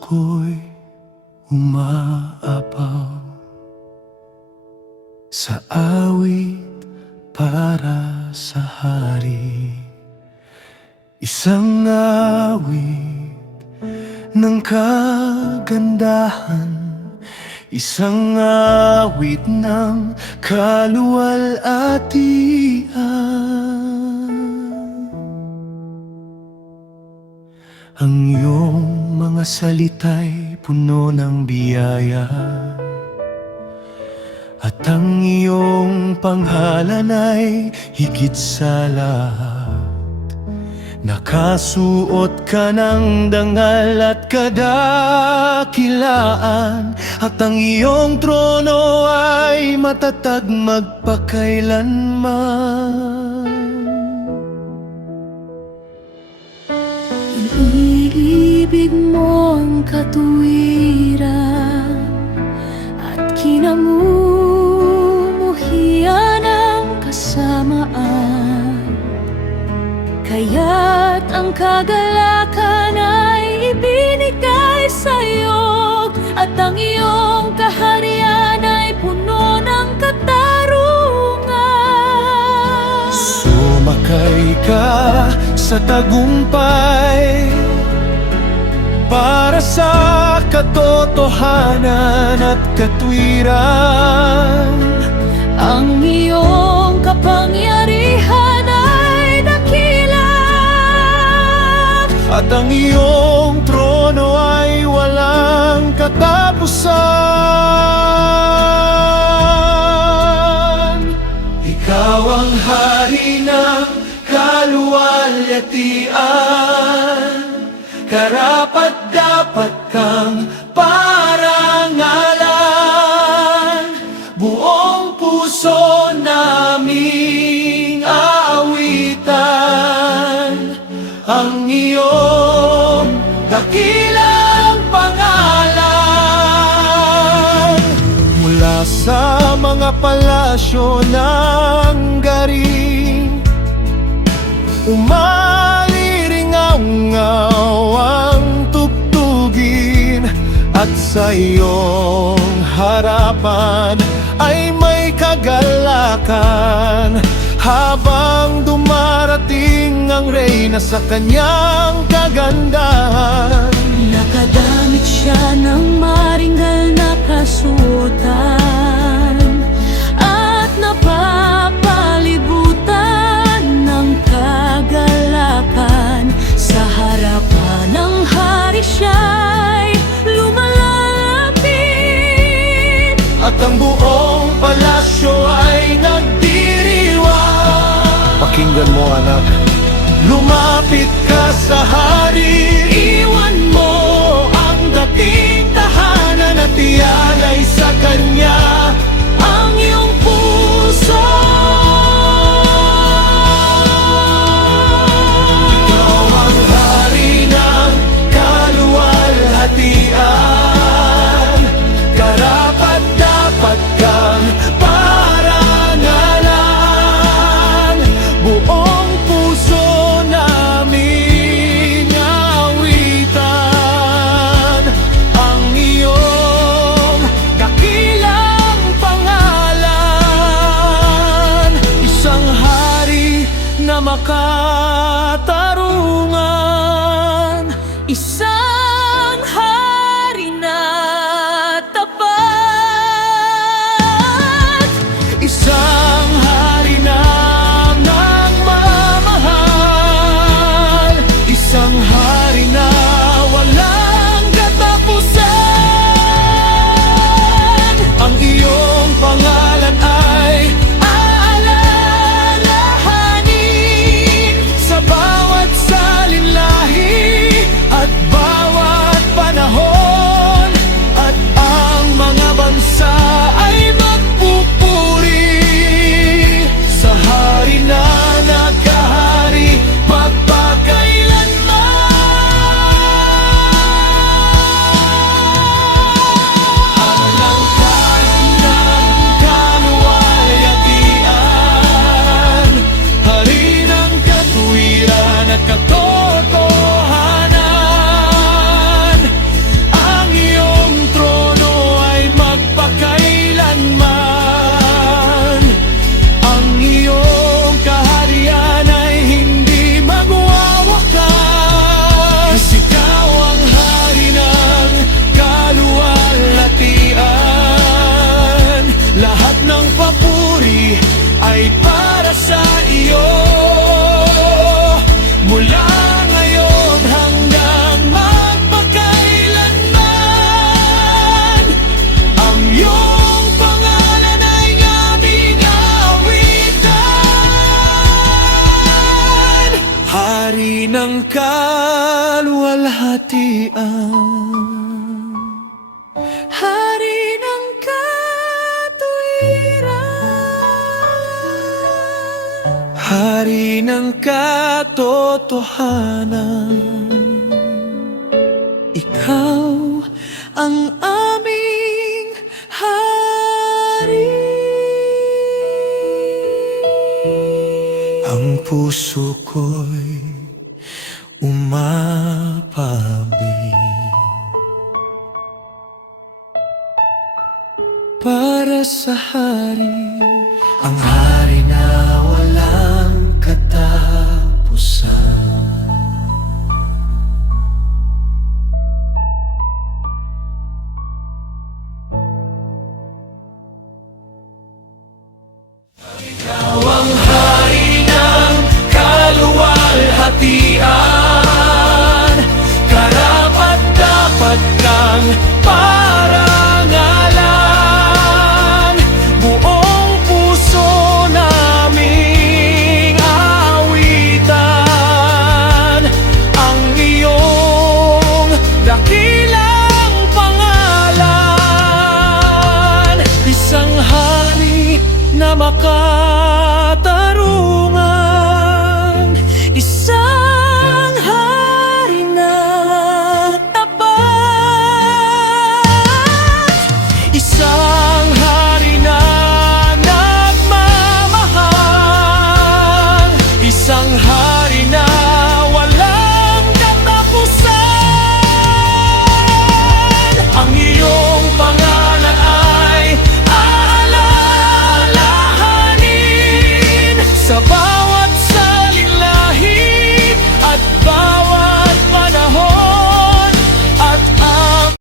ko'y umaapaw sa awit para sa hari. Isang awit ng kagandahan, isang awit ng kaluwalhatian. Ang iyong mga salita'y puno ng biyaya, at ang iyong panghalan ay higit sa lahat. Nakasuot ka ng dangal at kadakilaan, at ang iyong trono ay matatag magpakailanman. Iniibig mo ang katuwiran at kinamumuhian ang kasamaan, kaya't ang kagalakan ay ibinigay sa'yo, at ang iyong kaharian ay puno ng katarungan. Sumakay ka sa tagumpay para sa katotohanan at katwiran. Ang iyong kapangyarihan ay dakila, at ang iyong trono ay walang katapusan. Ikaw ang hari ng kaluwalhatian, karapat-dapat kang parangalan. Buong puso naming aawitan ang iyong dakilang pangalan. Mula sa mga palasyo ng garing, umaliringaw-ngaw ang tugtugin, at sa iyong harapan ay may kagalakan, habang dumarating ang reyna sa kanyang kagandahan. nakadamit siya ng maringgal na kasuotan, at napapalibutan ng kagalakan. Sa harapan ng hari siya'y lumalapit, At ang buong palasyo ay nagdiriwang. Pakinggan mo, anak. Lumapit ka sa hari, iwan mo ang dating tahanan, at ialay sa kanya ang iyong puso. Ikaw ang hari ng kaluwalhatian, karapat-dapat kang parangalan. Buong puso namin awitan ang iyong dakilang pangalan. Isang hari na makatarungan, isang hari na tapat, isang hari na nagmamahal, isang hari na walang katapusan. Ang iyong pangalan ay aalalahanin hari ng katotohanan. Ikaw ang aming hari. Ang puso ko'y umapabig para sa hari, ang hari na walang katapusan.